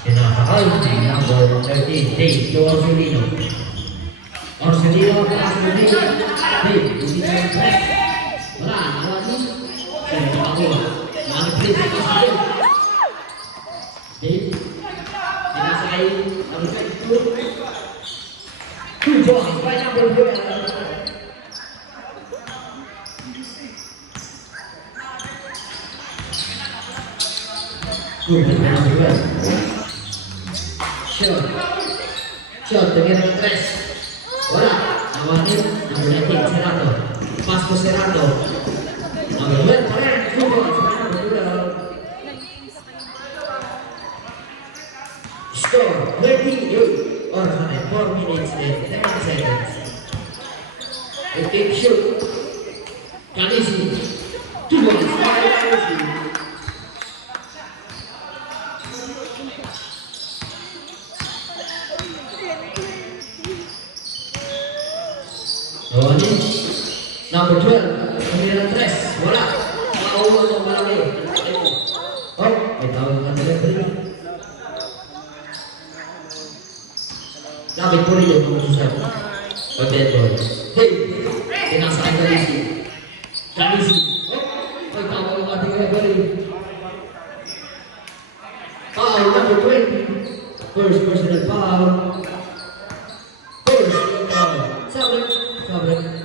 Pinakakal, number 13, Dave Orsellino. Orsellino, pass to Dave. Dave, hindi na yung press. Wala, nawagin. Pero makakuha. Nakapit sa kasal. Dave, sinasay, ang ito. 2 points by number 12. Good by number 12. Shot, dengan tres. Wala, nawagin. Number 19, Serrato. Pass to Serrato. Number 12, keren. 2 points by number 12. Score, 28. Or 4 minutes and 10 seconds. A kick shoot. Kalisi. 2 points by Kalisi. Ronnie, number 12, pemilihan tres, wala. Mauwa ng malaki. Oh, may tawag ka na rin. Lapit po rin yung mga susap. Pag-deadball. Hey, tinasaan Kalisi. Kalisi. Oh, may tawag ang ating referee. Foul number 20. First personal foul. First foul. Sabi.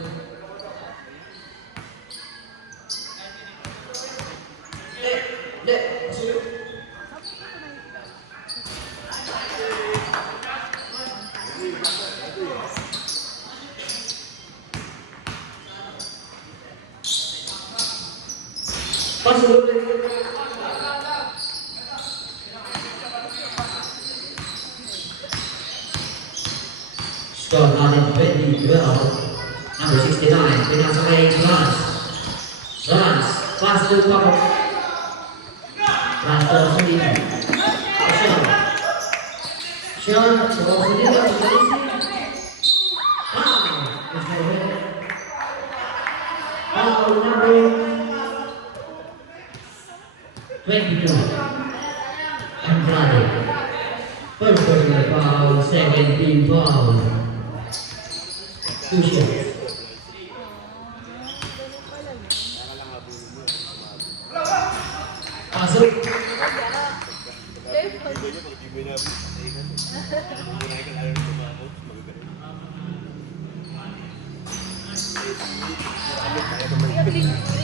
Pasok. Score natin 20-12. Number 69, pinasakay Rans. Rans, pass to Papa. Rans to Orsellino. Sean to Orsellino. Foul number 22. Andrade. First personal foul, second team foul. 2 shots. Pasok.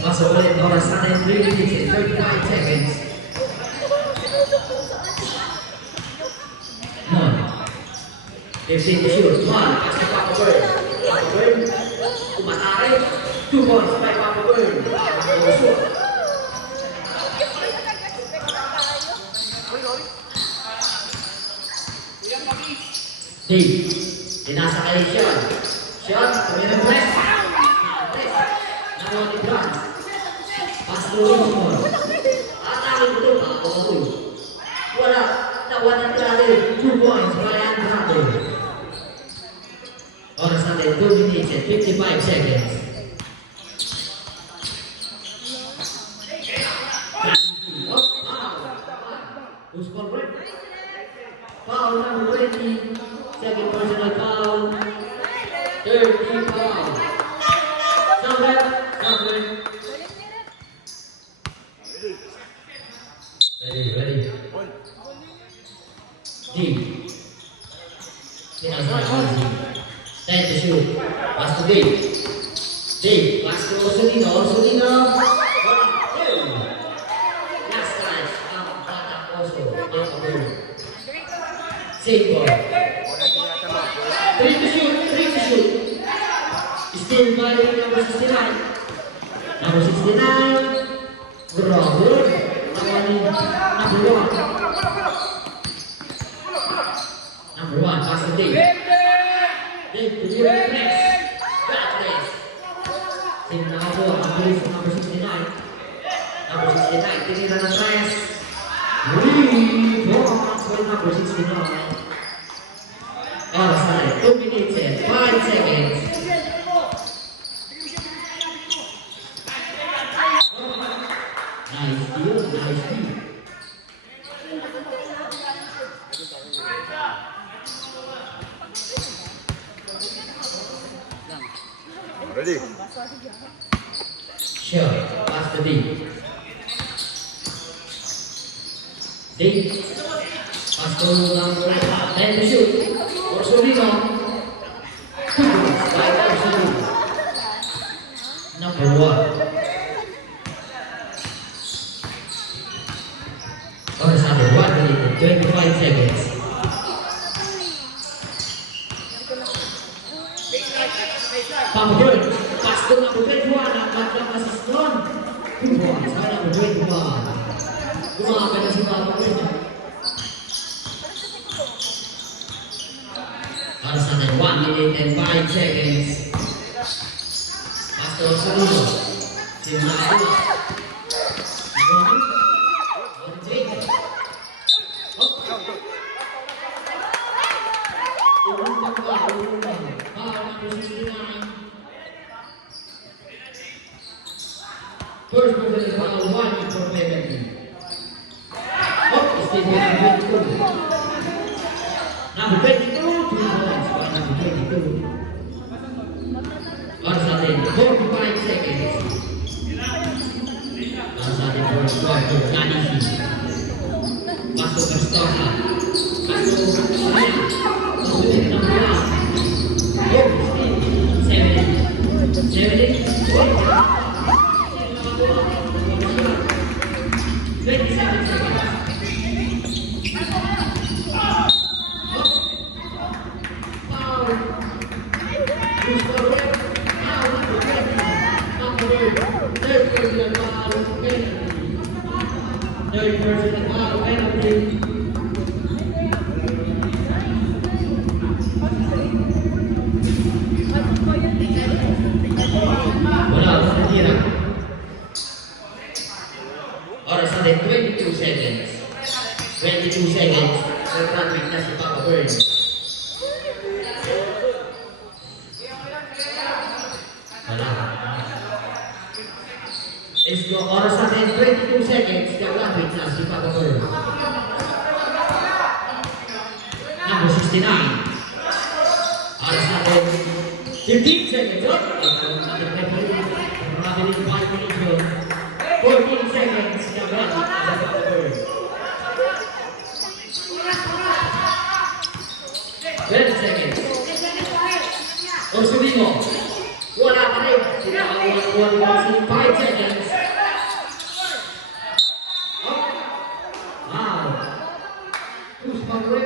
Pasok ulit, oras natin 3 minutes and 35 seconds. Mon. 15 to shoot. Mon, pass to Papa Bird. Papa Bird, umatake. 2 points by Papa Bird. Dave, dinasakay Sean. Sean, tumira press. Press. Nakuha ni Brans. Pass to Richmond. Atake ito pa. Wala. Nakuha ni Andrade. 2 points by Andrade. Oras natin 2 minutes and 55 seconds. Who's for break? Foul number 20. Second personal foul. 30 foul. Number. Ready. D. Time to shoot. Pass to Dave. Dave, pass to Orsellino. Last time, ang Batak Oso. Save ball. 3 to shoot. Still by number 69. Number 69. Grover. Number 1. Number 1, pass to Dave. Dave to the press. Got press. Same na ako, ang tulis ng number 69. Number 69, tinira ng press. 3 points for number 69. Oras na rin, 2 minutes and 5 seconds. Nice steal. Ready? Sure, pass the D. D. Pass to number 10 to shoot. Orsolino. 2 points by Orsolino. Number 1. Oras natin 1 minute and 25 seconds. Papa Bird, pass to number 21, ang kanyang assist doon. 2 points by number 21. Kumakaga na si Papa Bird. Oras natin 1 minute and 5 seconds. Pass to Orsolino. Sinunod. First person foul 1 for penalty. Is taken by 22. Number 22, 3 points by number 22. Oras natin, 45 seconds. Oras natin, first quarter, Yanisi. Pasok Cristosa. Pasok Saraya. Susunod number 1. Oh, 70. 70. 27 seconds. Foul. Who's for red? Foul number 20. Third personal foul penalty. Third personal foul penalty. Wala sa tira. Oras natin 22 seconds. 22 seconds. Nag-traffic na si Papa Bird. Wala. Oras natin 22 seconds. Nag-traffic na si Papa Bird. Number 69. Oras natin 15 seconds. Marami 5 minutes yun. 14 seconds. Nag-traffic na si Papa Bird. 20 seconds. Orsolino. Wala pa rin. Sinakawan 5 seconds. Wow. Who's Papa?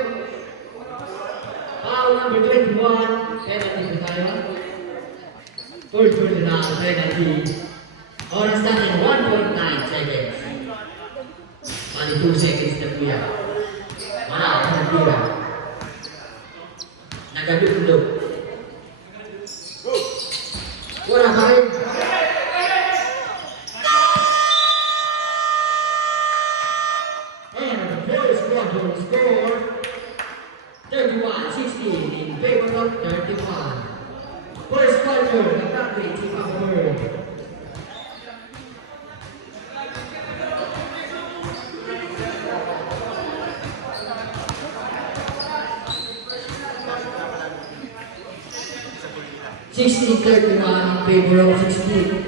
Foul number 21. Penalty ba tayo? Third personal penalty. Oras natin 1.9 seconds. 22 seconds na kuya. Wala pa nagtira. Nagagulog. Wala pa rin. And the first quarter score 31-16 in favor of 31. First quarter, nag-traffic si Papa Bird. Sixteen 31 in favor of 16.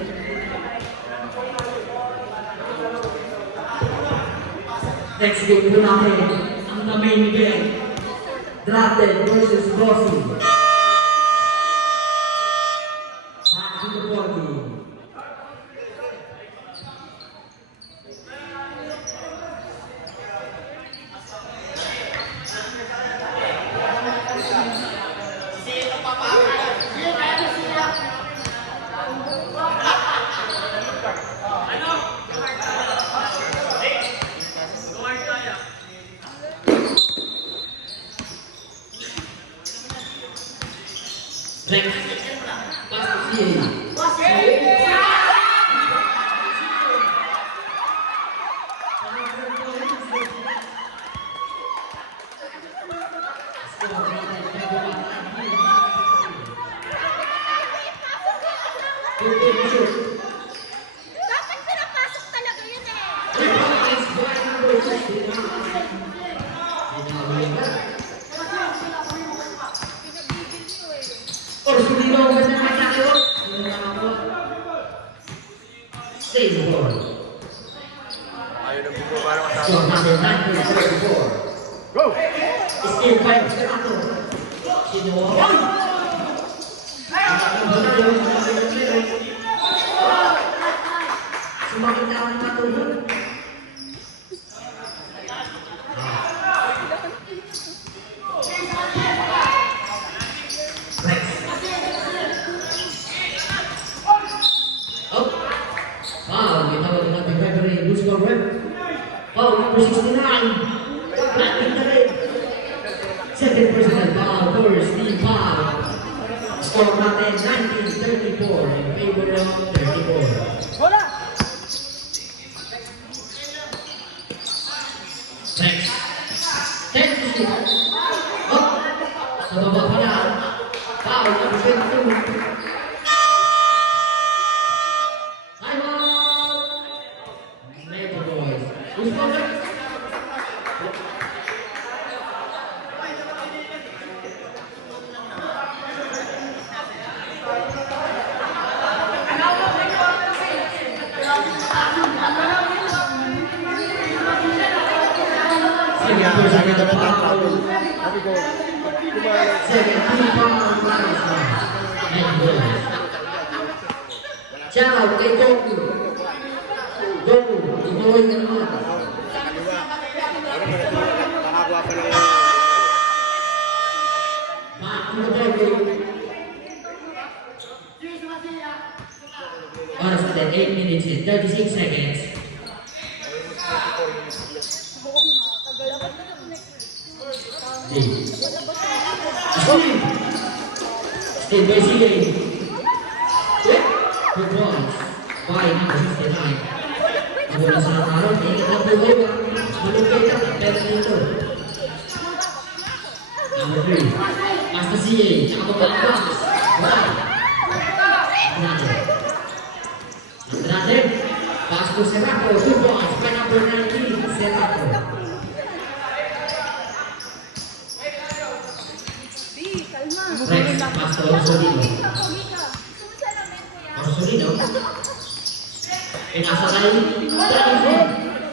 Next game po natin ang the main event. Drafted versus Bossy. Back to the ball game. Next, pass to CA. Dapat pinapasok talaga yun eh. Orsolino, ganda na natin. set 1934. Go! Still by Serato. Sinuha. Sumakit na ang matulog. Rex. Oh. Foul. Gitawag ng ating referee. Who's for rep? Foul number 69. Latin na rin. Second personal foul for Steve Foul. Score natin 19-34 in favor of 34. Bola! Rex. 10 to shoot. Oh. Sa baba pa na. Foul number 22. Time out. Never boys. Who's for rep? Sabi ka na tatapon. Sabi ko, Second team foul. Ciao, kay Goku. Goku, ituloy na naman. sa kaliwa. Nakakuha pa lang. Back to the ball. Oras natin, 8 minutes and 36 seconds. Steve Basile. Good points. By number 69. Mula sa nakarong, ingat ang buhay mo. Malupit ang pera dito. Number 3. Master CA. Nakapagpapang. Right. Andrade. Pass to Serato. 2 points. By number 19. Serato. Rex. Pass to Orsolino. Orsolino. Pinasakay. Tradition.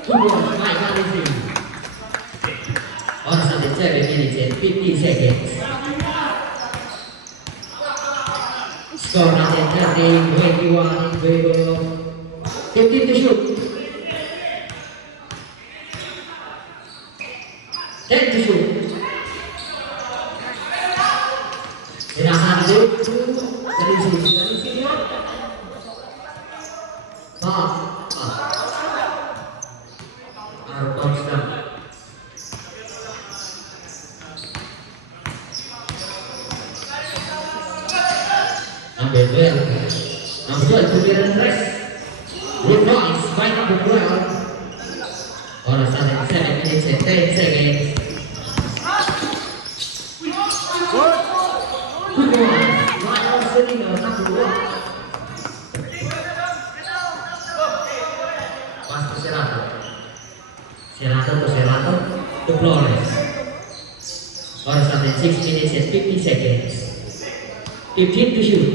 2 points. By Tradition. Oras natin 7 minutes and 50 seconds. Score natin 30-21 in favor of 15 to shoot. 10 to shoot. Sinasabi din. Dari shoot. Out of stop. Number 12. Number 12, Kubiran Rex. Good points by number 12. Oras natin 7 minutes and 10 seconds. Good points by Orsolino, number 1. Pass to Serato. Serato to Serato to Flores. Oras natin 6 minutes and 50 seconds. 15 to shoot.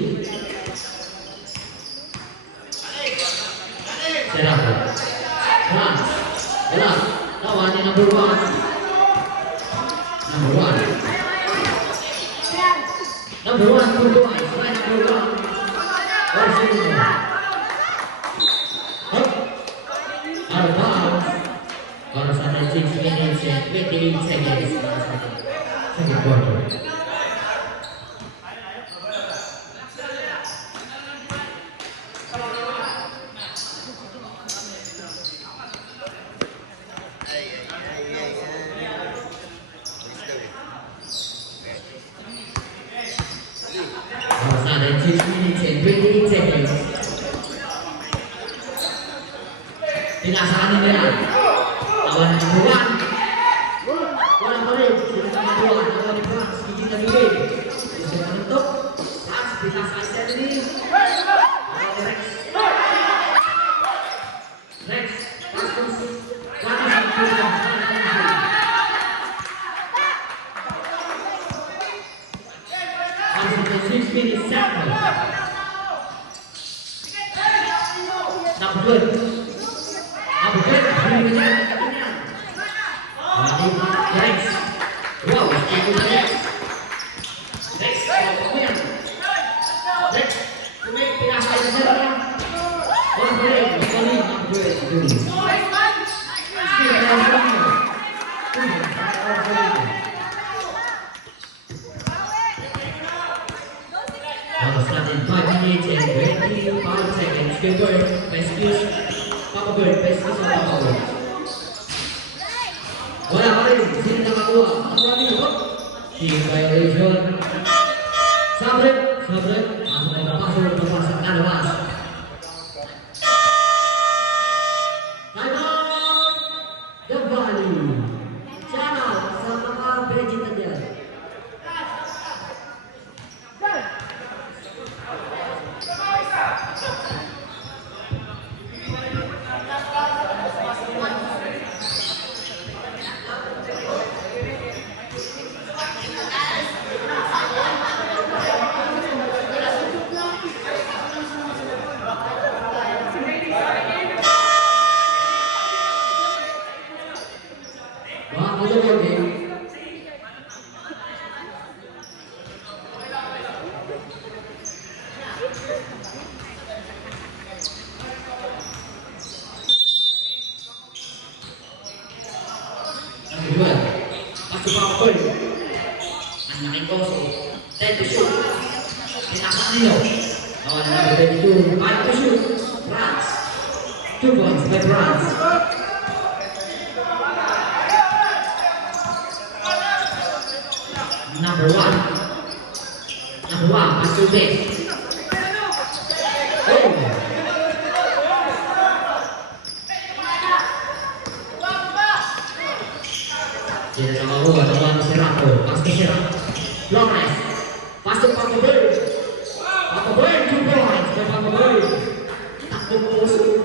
Serato. Runs. Wala. Tawa ni number 1. Number 1. Number 1, 2 points. By number 1. Orsolino. Up. Out of bounds. Oras natin 6 minutes and 28 seconds. Second quarter. Oras natin 6 minutes and 28 seconds. Tinasakan nila yan. Tawa na number 1. Wala pa rin. Sila na number 1. Tawa ni Franz. Higit na bibig. Gusto ka nito. Franz, tinasakan siya rin. Rex. Rex. Pastos. Franz. Franz. 6 minutes second. Number 12. Number 12. Balik, Rex. Wow, ikut Rex. Rex, kemudian. Rex, kemudian pindah ke sana. Wah, boleh, boleh. Starting 5 minutes and 25 seconds. Good work. Best use. Papa Bird, best use of Papa Bird. Wala pa rin. Sino nakakuha? Nakuha dito. Team violation. Sabre. Masuk na papasok na labas. Time out! Kembali. Shout out sa mga vegetarian dyan. Kedua, masuk Paul. Anak Inkoso. Then to shoot. Tinapak Nino. Lawan yang berbeda itu. Baik to shoot. Franz. 2 points by Franz. Number one, masuk base. Oh. Tidak sama gua, lawan Serato, pas ke Serato. Flores, masuk Papa Bird. Papa Bird, 2 points by Papa Bird. Tak bermusuh.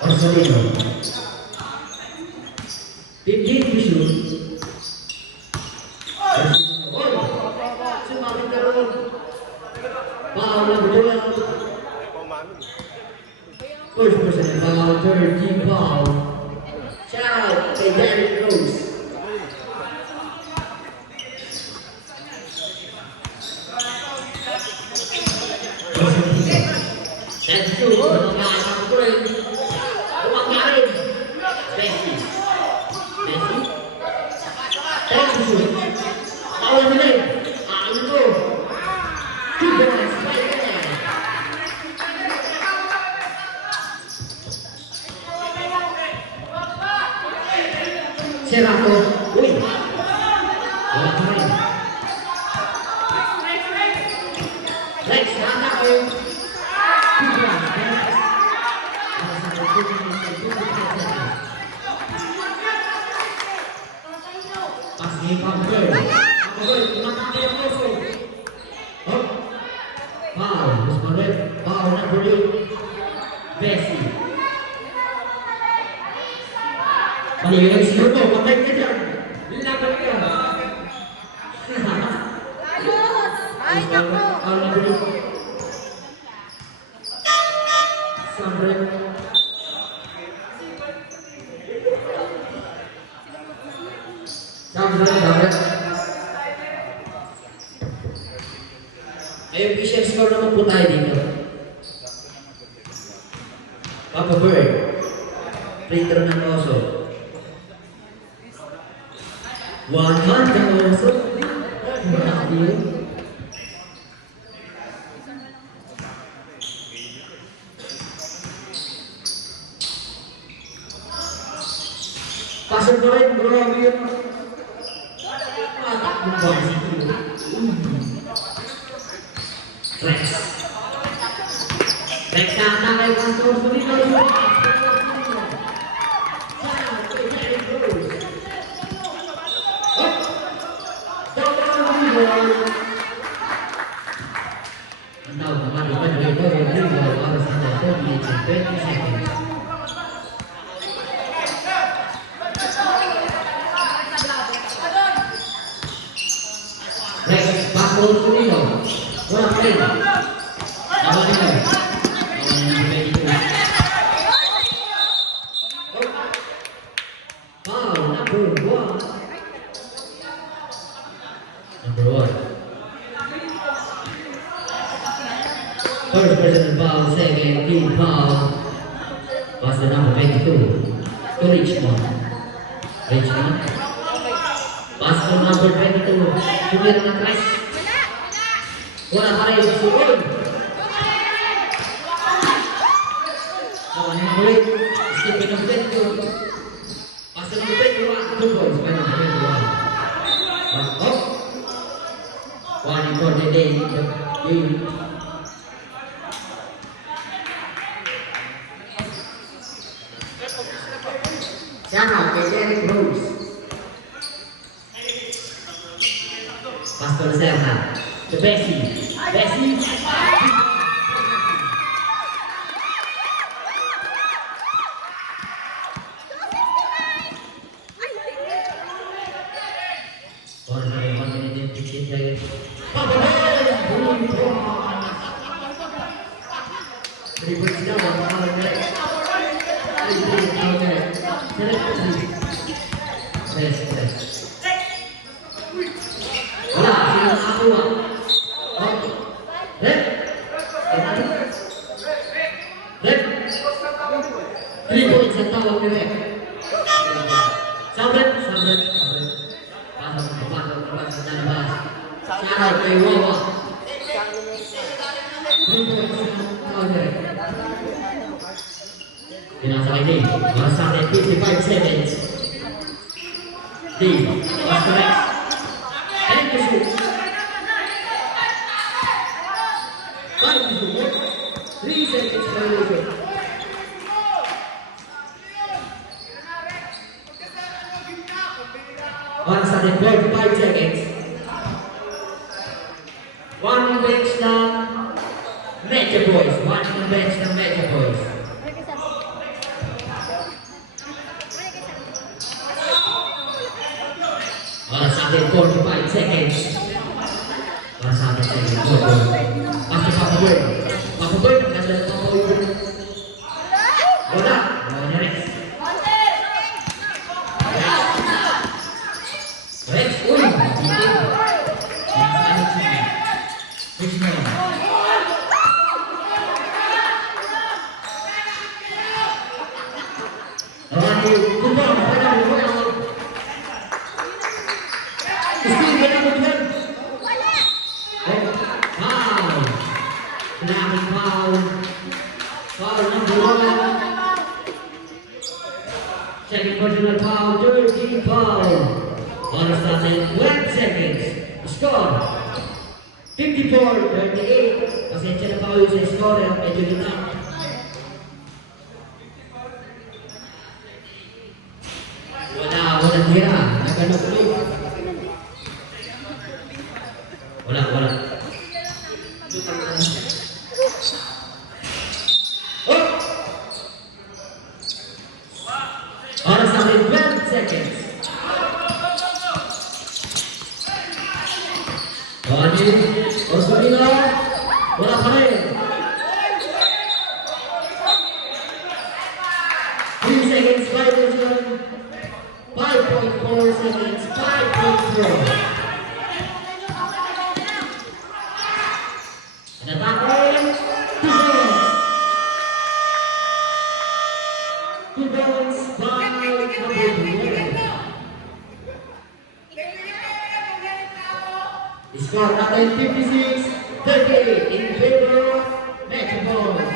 Orsolino. 15 to shoot. Semakin terus. Foul number 12. First person foul, third team foul. Shout out to Derrick Rose. That's two. Menengah satu poin. Ruang Karim. Messi. Thank you. Awal menit. Itu. 2 points. Serato. Wih. Bola keren. Lex mantap. Pas di Pamper. Mantap dia musuh. Oh. Foul. Foul number 8. Messi. Balik lagi Serato, pakai kejar. Lapan dia. Foul number 8. Sampai. Ayo bisa skor nama putih dito. Papa Bird. Free throw ng Oso. 100 ng Oso. Pasok ko rin, bro. Matak mo ba? Rex. Rex na atangay pastor. Sunod. Next, Paco Sunino. Bola kering. Lawan Nino. Lawan yang berbeda itu. Number 1. First personal foul, second team foul. Pass to number 22. To Richmond. Richmond. Pass to number 22. Tumira ng tres. Wala pa rin. Suwin. Ano ulit? Stephen of Benko. Pass to number 21. 2 points. By number 21. Up. 1 for the day. Sana kay Derek Rose. Pastor Serna. To Bessie. Bessie. Orang ada 1 minute and 15 seconds. Ribut sudah orang Binasa ini, masa 55 seconds. Di, was correct. And to shoot. 5 to shoot. 3 seconds violation. Masa 45 seconds. 1 bench na Metro Boys. 1 bench na Metro Boys. Para sa atin, 45 seconds. Para sa atin, second quarter. Pasok Papaboy. Papaboy, nagkanda ng Papaboy. Wala. Wala na Rex. Rex, uy! Richmond. Kubang, foul number 1. Second personal foul, dirty foul. On the start in 1 seconds. Score 54-38. Pasensya na foul sa score, medyo dito. Wala tira. Nagano ulit. Wala. Oras natin 12 seconds. Orsolino. Wala pa rin. 3 seconds violation. 5.4 seconds. 5.4. Natapon. 2 seconds. 2 points by number 11. The score natin 56-38 in favor of Metro Boys.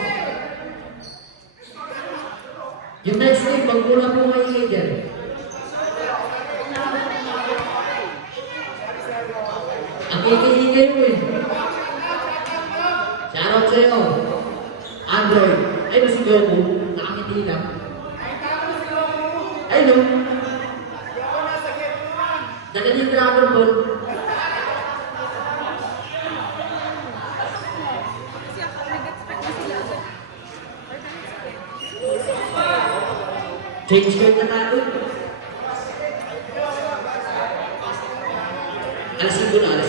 Yung next week, magmula po kayo dyan. Ang ikingay mo eh. Shoutout sa'yo. Android. Ay, masigaw mo. Nakakiti lang. Ay, no. Dagan yung Dragon Ball. Change ko na tayo. Alasin ko na.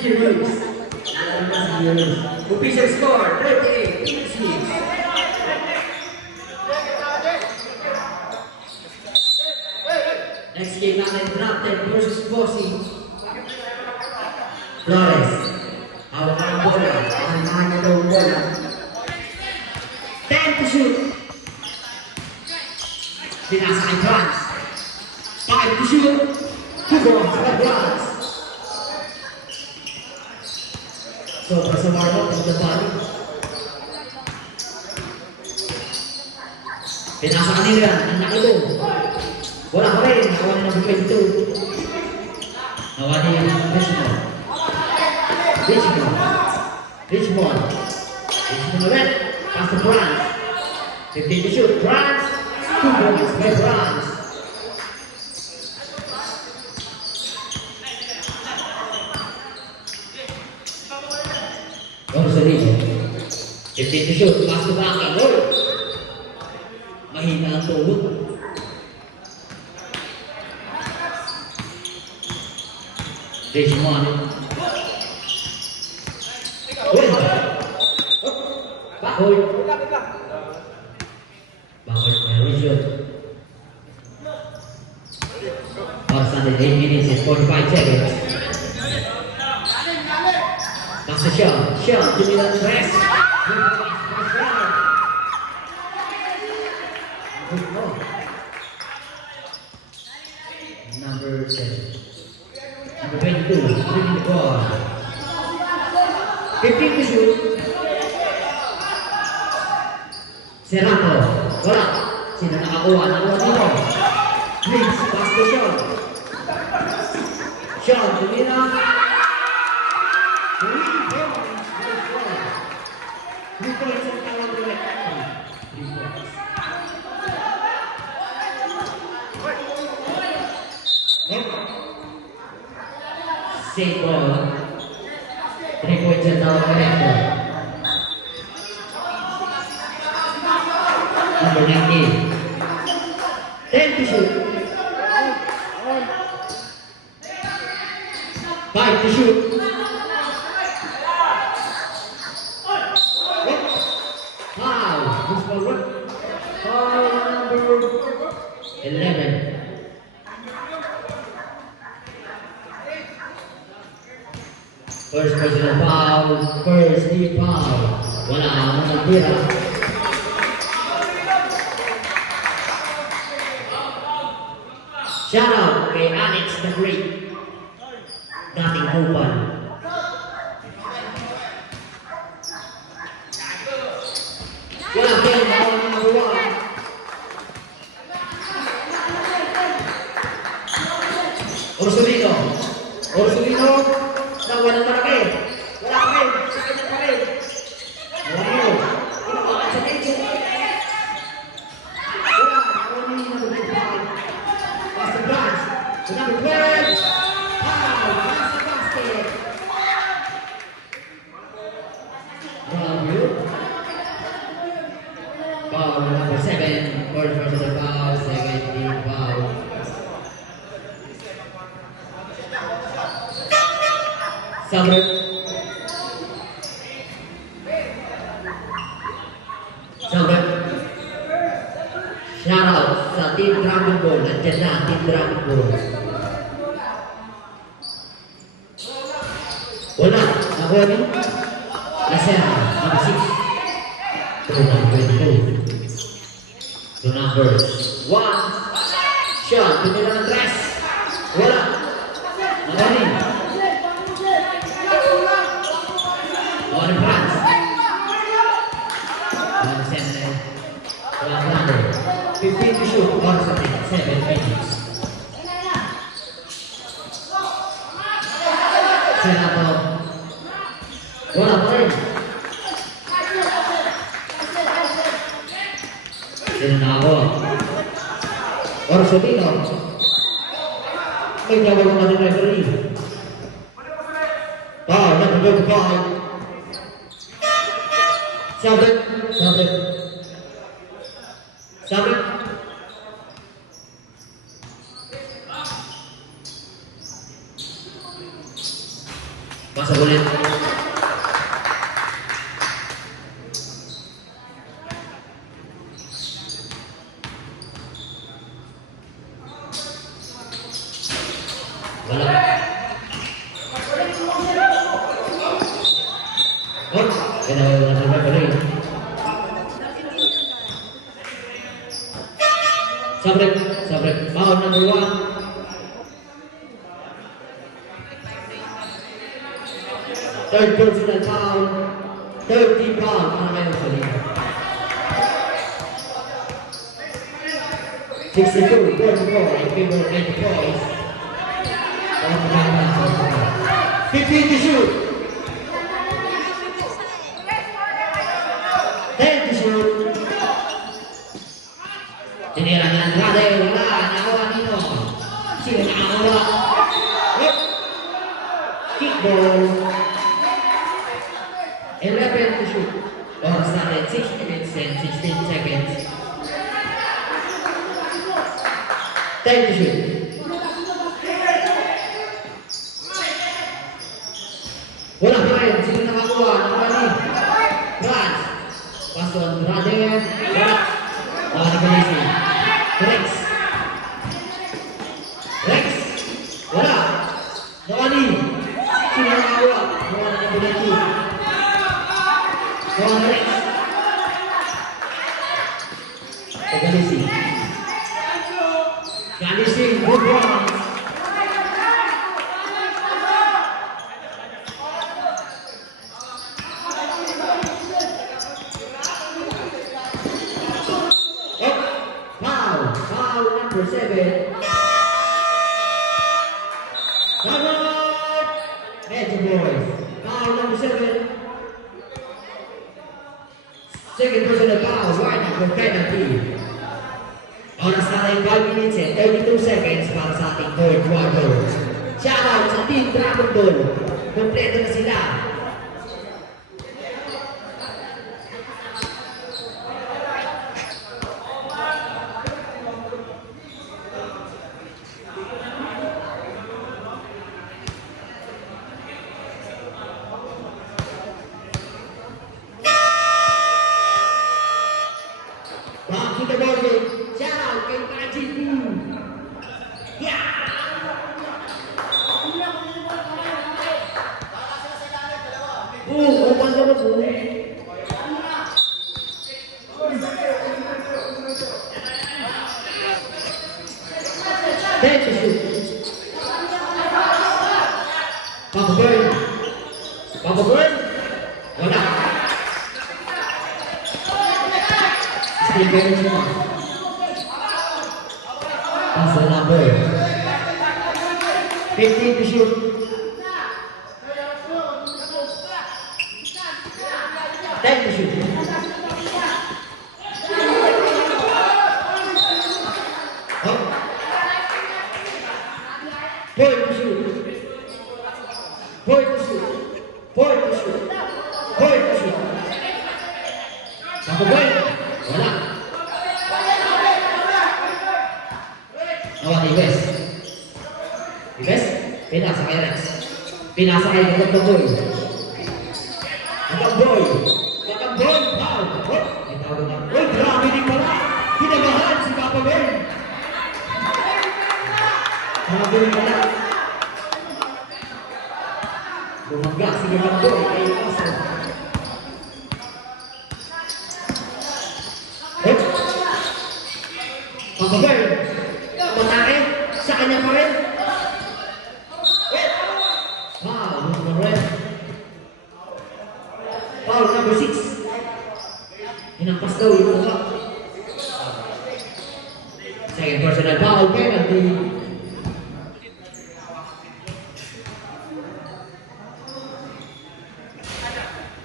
Heroes. Heroes. Official score 38-26. Next game natin, Drafted versus Bossy. Flores. Hawak ng bola. Mahal niya daw ang bola. 10 to shoot. Pinasa kay France. 5 to shoot. 2 balls for France. Sobra sa warm-up ng the body. Pinasa kanila. Ang nakito. Wala pa rin. Nakuha na ng 22. Nakuha niya yung Richmond. Richmond ulit. Pass to France. 15 to shoot. France. 2 points by France. Rosario. 15 to shoot. Pass to Baka. Goal. Mahina ang tuhod. Richmond. Bahoy. Bahoy meron shoot. Oras natin 8 minutes and 45 seconds. Pass to Sean. Sean, tumilang press. Number 7. Number 22, bringing the ball. 15 to shoot. Serrato, wala. Sino nakakuha? Nakuha dito. Riggs, pass to Sean. Sean, tumira. 3 points. 3 points ang tawag ulit. 3 points. Save ball. 3 points ang tawag ulit. Number 19. 10 to shoot. 5 to shoot. Foul. Who's ball one? Foul number 11. First personal foul. First team foul. Wala ang nagtira. Shout out kay Alex the Great. Dating Kupan. Wala kayo na number 1. Orsolino. Orsolino. Nakuha ng malaki. Wala pa rin. Sakit pa rin. Wala yun. Inawakan sa medyo. Wala. Nakuha niyo yung number 5. Pass the blast. To number 12. Wow. Pass the basket. Bravo. Foul number 7. First personal foul. Second team foul. Summer. Summer. Shout out sa Team Dragon Ball. Nandiyan na, Team Dragon Ball. Wala. Nakuha niyo? Lasera. Number 6. To number 2. To number 1. Shot. Tumila ng dress. Wala. Nakuha niyo? On France. On center. Wala number. 15 to shoot. On center. 7 minutes. Senato. Wala pa rin. Sino na ako? Orsolino. May tawag ng ating referee. Number 5. Sabit. Pasok ulit. Wala. Oh, kaya Sabrek. Foul number 1. Third personal foul. 30 foul para kayo sa liga. 62, 44 in favor of the boys. 15 to shoot. 10 to shoot. Tinira ng Andrade, wala, nakawa dito. Sino nakawa? Kickball. 11 to shoot. Oras natin, 6 minutes and 16 seconds. 10 to shoot. Wala pa rin, sino nakakuha? Nakali. Franz. Paso Andrade. Wala na Galisi. Rex. Wala. Nakali. Sino nakakuha? Wala na Galisi. Wala na Rex. Galisi. Good one. Foul number 7. Come on! Metro boys. Foul number 7. Second personal foul, right for penalty. Oras natin 5 minutes and 32 seconds para sa ating third quarter. Shoutout sa Team Dragon Ball. Kompleto na sila. Back to the ball game. Shoutout kay Magic Blue. Yeah! Open na po. Thank you. Papa Bird. Wala. Steve Benzema. Pass the number. 15 to shoot. 10 to shoot. Oh. 4 to shoot. 4 to shoot. 4 to shoot. 4 to shoot. Papa Boy. Wala. Nawala Ives. Pinasa kay Rex. Pinasa kay Gagambol. Gagambol. Foul. May tawag na. Uy, grabe din pala. Kinabahan si Papa Boy. Grabe din pala. Bumangga si Gagambol kay Paso. Papa Boy. Matake. Sa kanya pa rin. Foul number 6. Hinampas daw yung mukha. Second personal foul, penalty.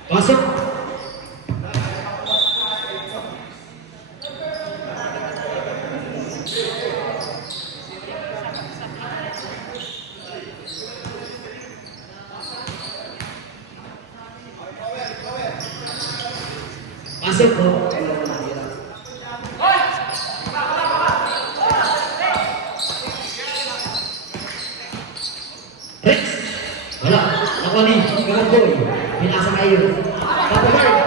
Pasok. Pasok po. Rex. Wala. Nakuha Tony, Gagamboy. Pinasa kayo. Papagay.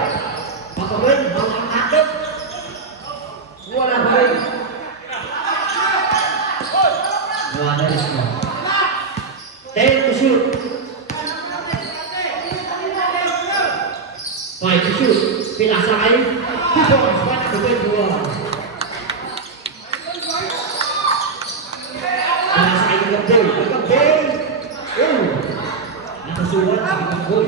Papagay. Mga akit. Wala pa rin. Wala na rin mo. 10 to shoot. 5 to shoot. Pinasa kayo. 2 points. 1 to 21. Pinasa kayo Gagamboy. Gagamboy. Oh! Nakasulat si Gagamboy.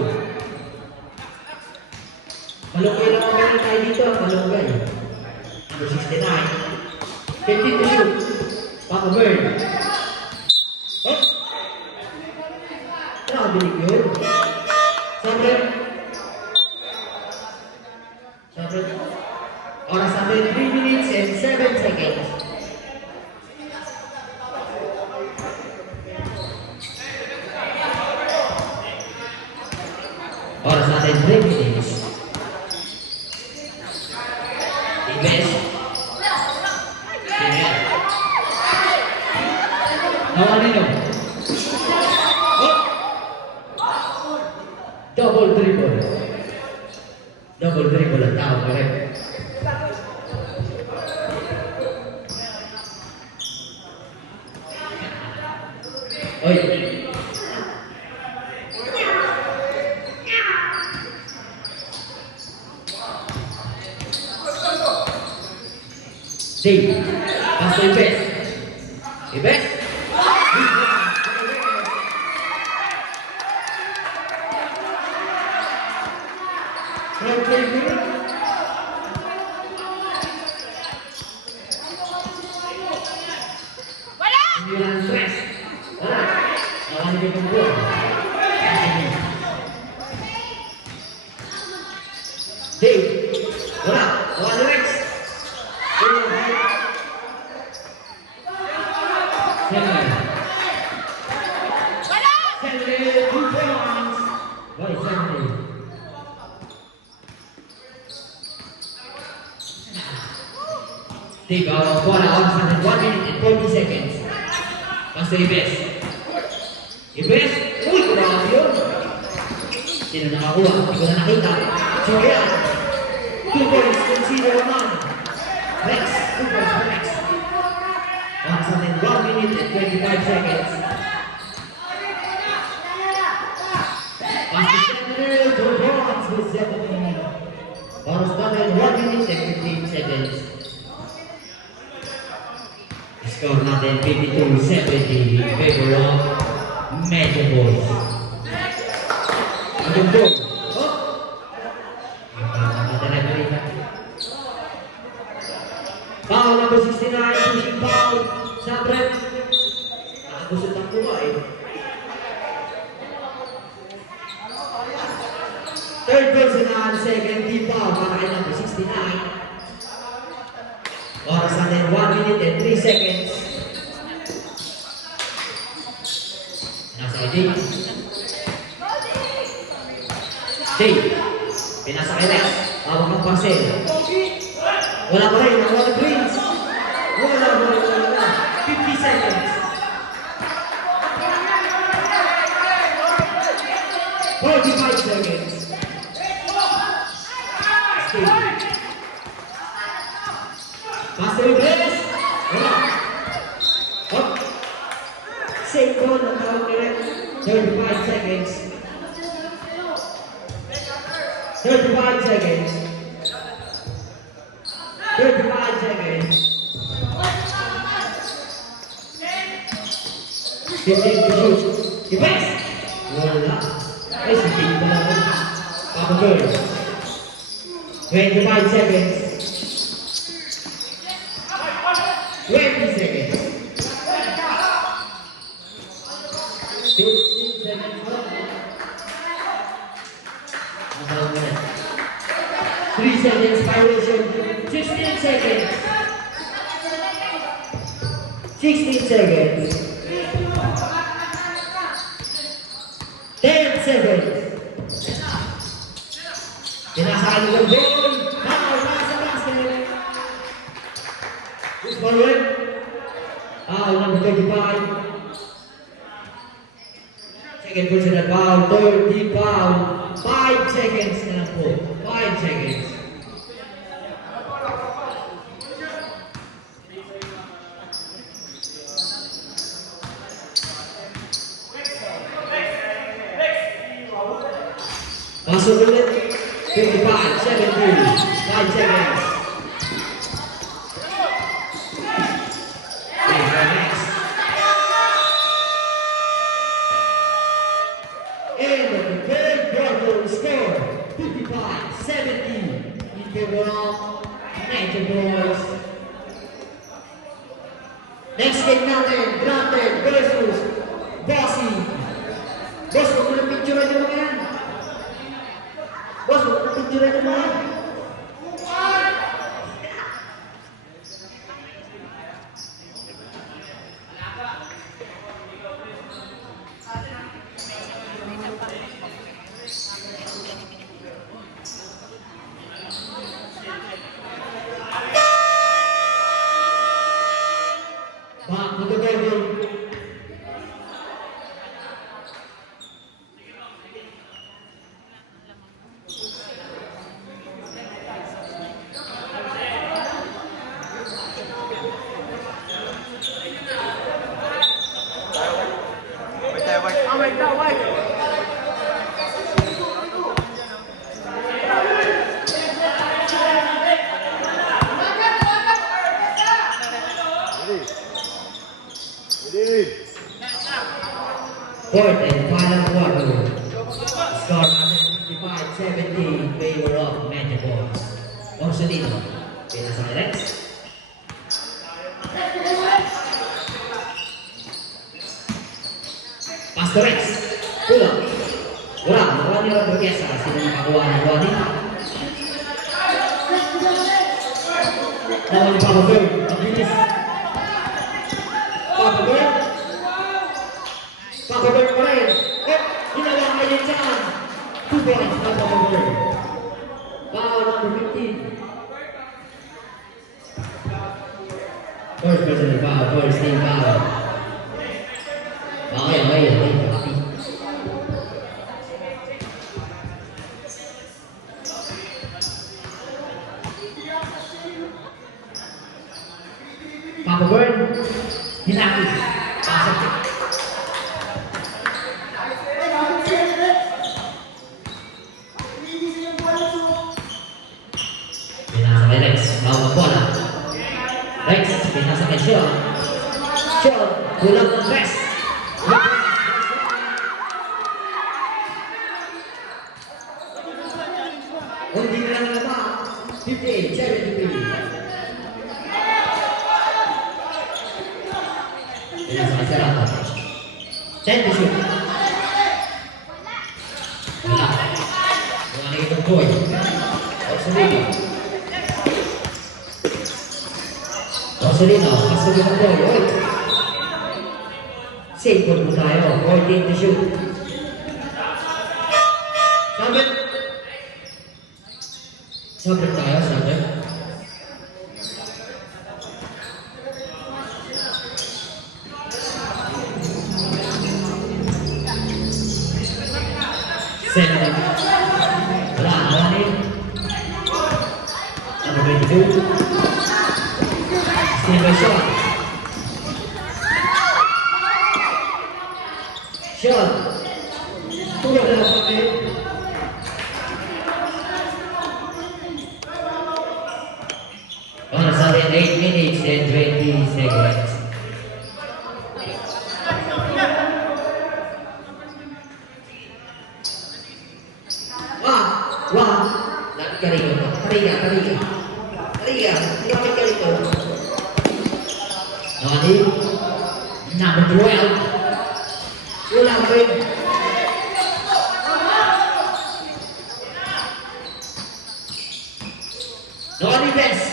Malunggay lang ang meron tayo dito. Malunggay. Number 69. 15 to shoot. Papa Bird. Oh! Nakabilig yun. Sabre. Sabre. Oras natin 3 minutes and 7 seconds. Oras natin 3 minutes. Invest. Tingnan. Nawalan nyo. Oh! Double dribble. Double dribble ang tawag ko rin. Oy. Dave, pass to Ibes. Ibes. Wala! Hindi lang stress. Wala. Nawalan din yung buwan. Dave. Wala. Nawalan Rex. Wala! Henry, 2 points. Why Henry? Take out bola on sa 1 minute and 40 seconds. Pass to Ibes. Ibes. Uy, grabe yun. Sino nakakuha? Hindi ko na nakita. So yan. 2 points consider naman. Rex. 2 points for Rex. On sa 1 minute and 25 seconds. Pass to Henry. 2 points with 17. Oras natin 1 minute and 15 seconds. Score natin 52-70 in favor of Metro Boys. Ang goal. Oh! Foul number 69, pushing foul. Sabre. Nakagusot ang kuha eh. Third personal, second team foul para kay number 69. Oras natin 1 minute and 3 seconds. Nasa kay Dave. Dave. Pinasa kay Rex. Hawak ang parcel. Wala pa rin. Wala Prince. Wala. 50 seconds. 45 seconds. Stay. Master Ibes. Wala. Up. Same goal ng tawag ni Rex. 35 seconds. 35 seconds. 35 seconds. 15 to shoot. Ibes. Wala. Ay, si King pa naman. Papa Girl. 25 seconds. 20 seconds. 15 seconds more. 3 seconds violation. 16 seconds. 16 seconds. 10 seconds. Pinasakan ng goal. Foul sa basket. Who's forward? Foul number 35. Check Second personal foul, third team foul. 5 seconds na lang po. 5 seconds. Pasok ulit. 55, 70, 5 seconds. Okay, next. And the third quarter score, 55-70 in favor of Nature Boys. Next game natin, Granted versus Bossy. Boss, huwag mo na picturean yung mga yan. Boss, huwag mo na picturean yung mga yan. Back to the building. Fourth and final quarter. Score natin 55-70 in favor of Nature Boys. Orsolino, pinasa kay Rex. Pass to Rex. Pulang. Wala, nakuha ni Rodriguez. Sino nakakuha ng Ronnie? Nakuha ni Papa Bird. Ang bilis. Papa Bird. Papa Bird pa rin. Oh, ginawa ngayon dyan. 2 points na Papa Bird. Foul number 15. First personal foul, first team foul. Okay. Copy. Papa Bird, hinakis. Pasok. Pinasa kay Rex, bawang bola. Rex, pinasa kay Sean. Sean, kulang ng best. Hindi na lang naman. 58-73. Pinasa kay Serrato. 10 to shoot. Wala. Wala na itong boy. Orsolino, pasok yung boy. Oy. Safe po tayo. 14 to shoot. Sabit. Sabit tayo, sabit. Seven. Wala rin. Number 22. Single shot. Shot. Tulog na lang kami. Para sa atin, 8 minutes and 20 seconds. Wah, lapit ka rito. Tariga. Lapit ka rito. Nani, number 12. Wala rin. Nani best.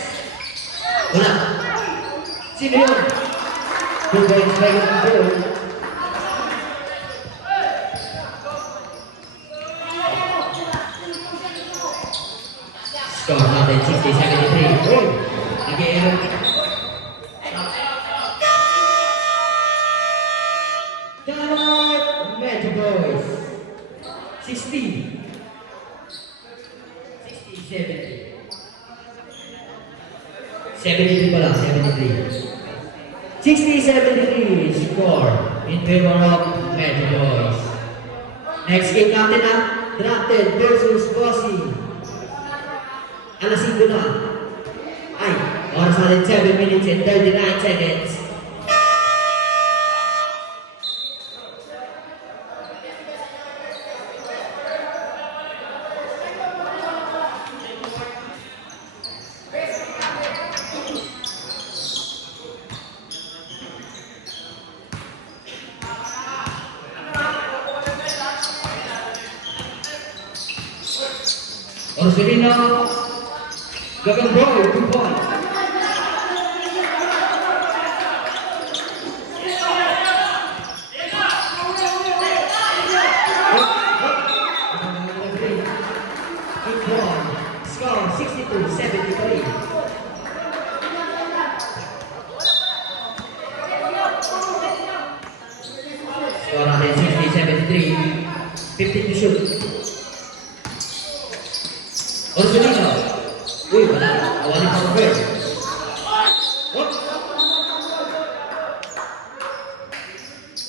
Wala. Sino yun? 2 points by yung goal. Score natin 60-73. Goal. Nag-i-error. Timeout, Metro Boys. 60. 70. 73 pala, 73. 60-73 score in favor of Metro Boys. Next game natin na Drafted versus Bossy. Alas 5 na. Ay, oras natin 7 minutes and 39 seconds. Orsolino, Gagambroy, 2 points. Score 62-73. Score natin 60-73. 15 to shoot. Orsolino. Uy, wala. Awalin pa over. Oh.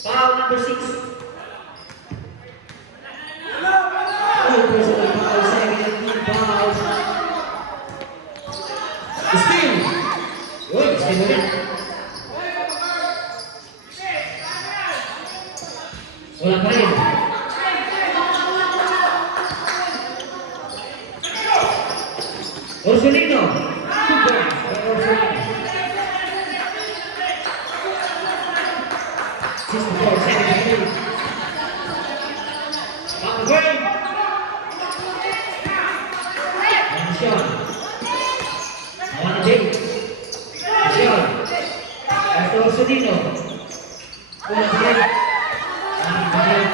Foul number 6. Uy, personal foul. Second and team foul. Steal. Uy, steal ulit. Wala pa rin. Orsolino, 2 points for Orsolino. 64-73. Papa Gray. And Sean. Awan Jay. Sean. After Orsolino. Kulang Gray. Gray.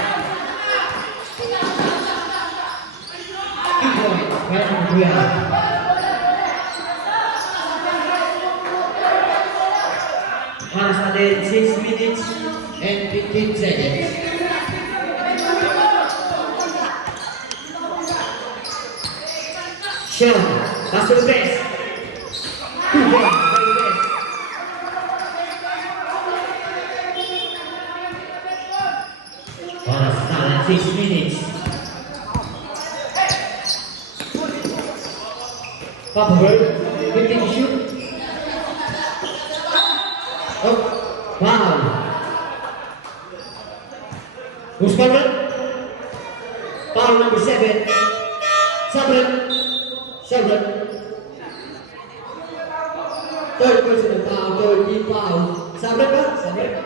2 points para ang Gray. Oras natin 6 minutes and 15 seconds. Sean, pass to the best. 2 points for the best. Oras natin 6 minutes. Papa Bird, 15 to shoot. Oh, wow. Who's foul? Foul number 7. Sabret. Third personal foul, third team foul. Sabret ba? Sabret.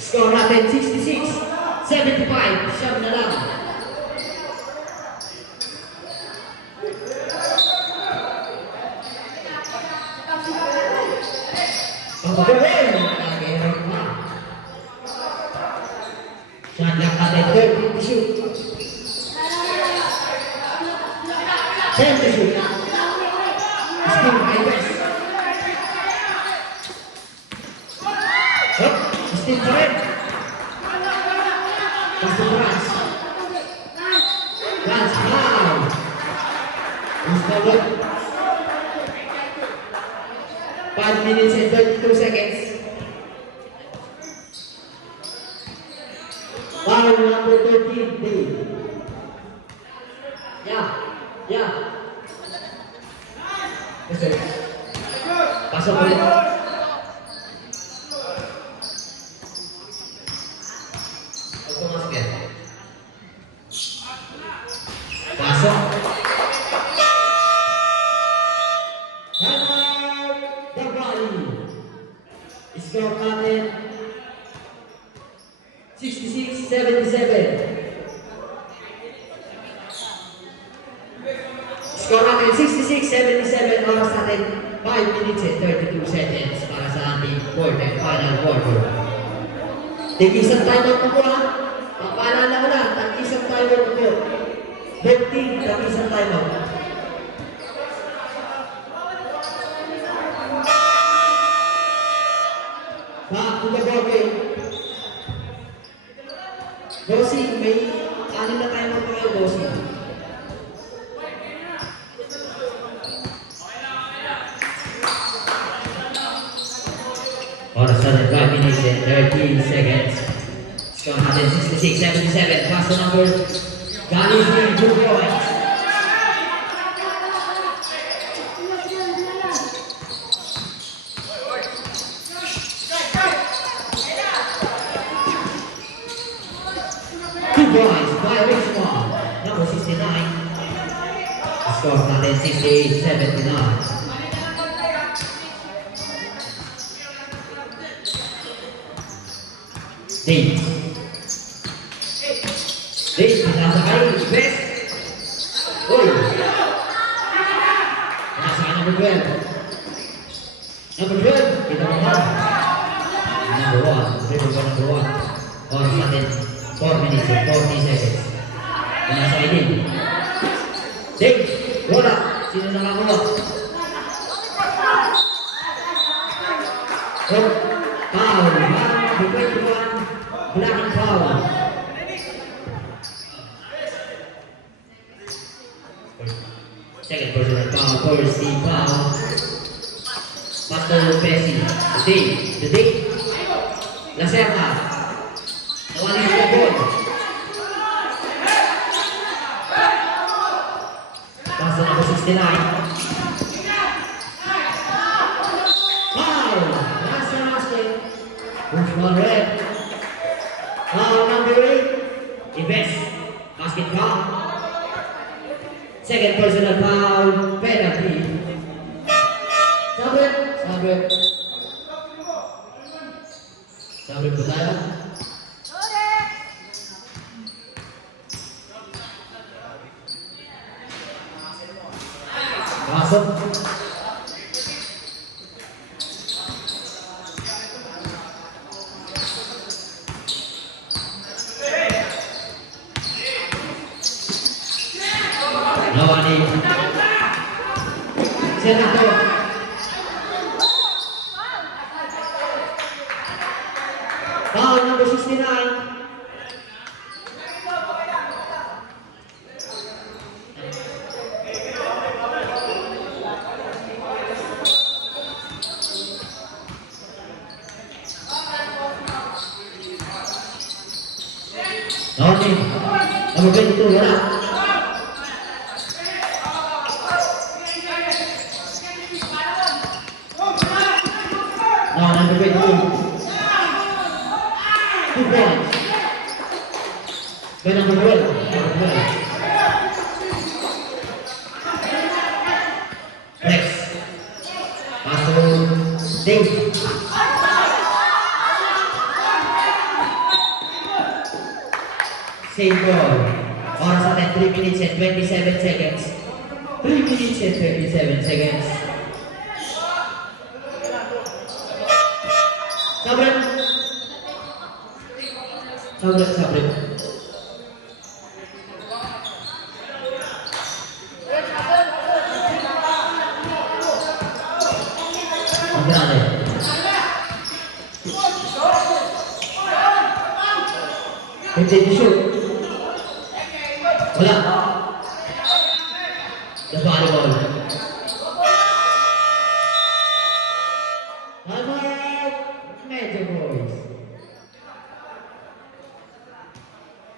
Score natin 66-75. Siyam na lang. Pagkakaroon, nag-error pa. Shot lang natin, 30 to shoot. 10 to shoot. Steal by West. Oh, steal pa rin. Pass to France. France, wow. Who's forward? 5 minutes and 32 seconds. Foul number 13, D. Yeah. Pasok ulit. Huwag pumasok yan. Pasok. The Valley. Score natin 66-77. Score natin 66-77. Oras natin 5 minutes and 32 seconds para sa ating final quarter. Tig-isang timeout po ha. Papaalala ko na, tag-isang timeout po. 15, tag-isang timeout. Back to the ball game. Bossy, may 30 seconds. Score natin 66-77. Pass to number Gali Free, 2 points. Boys by Richmond, number 69. Score natin 68-79. Date. Date, pinasakay, best. Uy. Pinasakay number 12. Number 12, kita mo ba? Number 1, number 1. Oras natin 4 minutes and 40 seconds. Pinasakay din. Date, wala. Sino nakakuha? Oh, foul. Number 21. Black and foul. Second personal foul, first team foul. Pastor Pesci. The day. Lacerda. Nawala yung ball. Pass to number 69. Foul. Last basket. Richmond red. Foul number 8, Ives, basket foul. Second personal foul, penalty. Sabre po tayo. Pasok. Nawani. Senator. Foul number 69. Nawani. Number 22, wala. Number 22. 2 points. By number 12. Next. Pass to Dave. Same ball. Oras natin 3 minutes and 27 seconds. 3 minutes and 27 seconds. Sabret. Magkano? Pwede shoot. Wala. The volleyball. Medyo boys.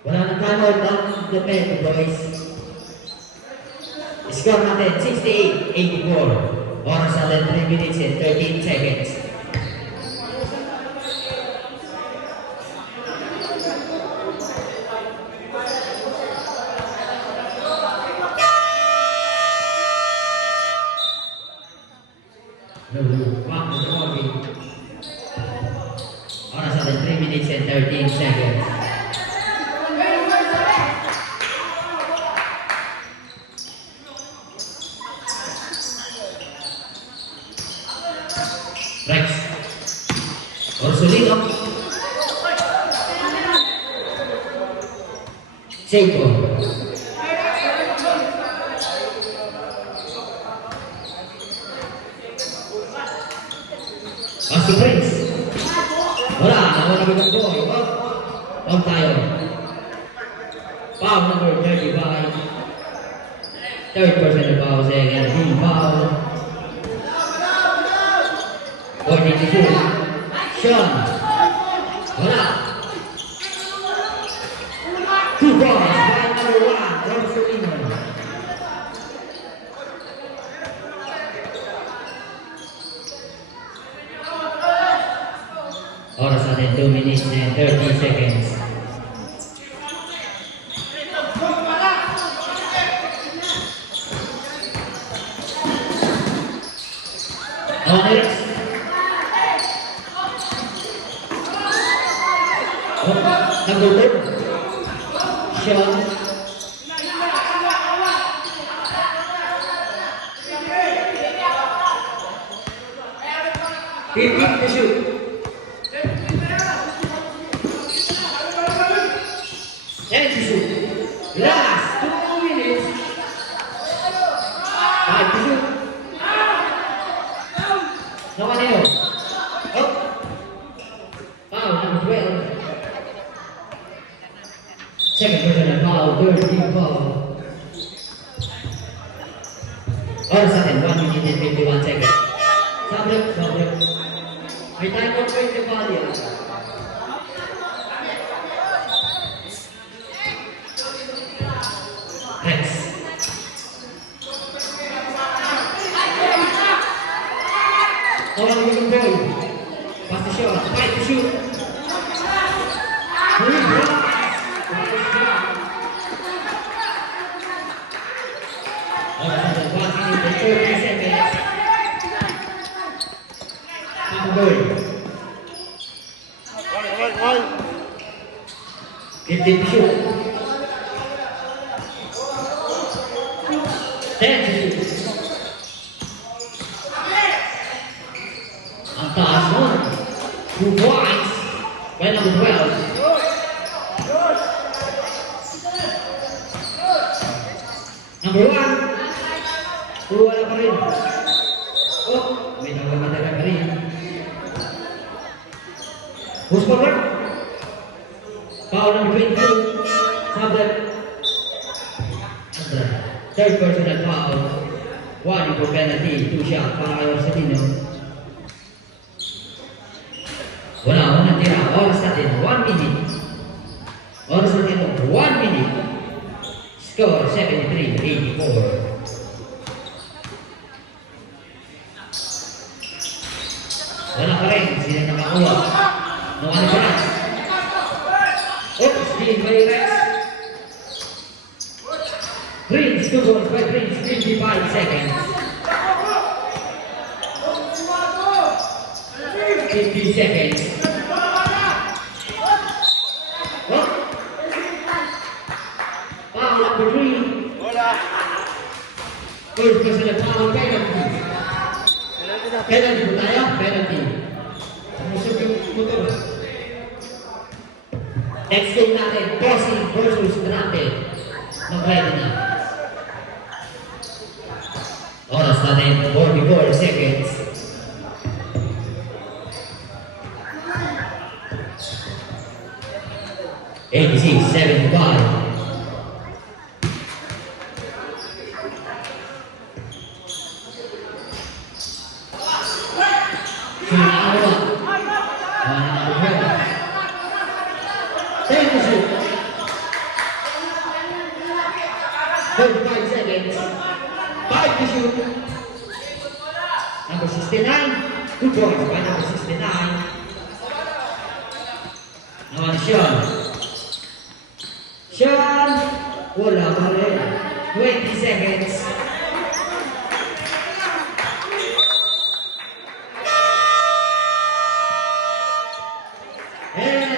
Wala nang timeout ang the Medyo boys. Score natin 68-84. Oras natin 3 minutes and 13 seconds. Oras natin 3 minutes and 13 seconds. Rex. Orsolino. Seiko. Pass to Prince. Wala. Nawala ng boy. On tayo. Foul number 35. Third person foul. Second team foul. 42. Sean. Wala. 2 points by number 1, Robert Solino. Oras natin 2 minutes and 30 seconds. Next. Number 2. Sean. Repeat the shoot. And the shoot. Last 2 minutes. 5 to shoot. No one else. Up. Foul number 12. Second personal foul, third team foul. Oras natin, 1 minute and 51 seconds. Sabrek. May time of 20 bali. Next. Orang winning ball. Pass the shot. 5 to shoot. 3 points. Oras natin, 1 minute and 30 seconds. Number 15 to shoot. 10 to shoot. Ang taas nun. 2 points by number 12. Number 1. Wala pa rin. Oh, may nagmamatagal pa rin. Who's forward? Foul number 22. Sabrek. Third personal foul. 1 for penalty. 2 shot para kay Orsalino. Wala tira. Oras natin 1 minute. Oras natin 1 minute. Score 73-84. Wala pa rin. Sila nakakuha. Nawala pa rin. Oops, being by Rex. Prince, 2 goals by Prince, 55 seconds. 50 seconds. Oh. Foul number 3. First personal foul, penalty. Penalty po tayo? Penalty. Musok yung motor. Next game natin, Bossing versus Drante. Mag-ready na. Oras natin, 44 seconds. $86, 75. Number 69, 2 points by number 69. Naman Sean, wala pa rin. 20 seconds. And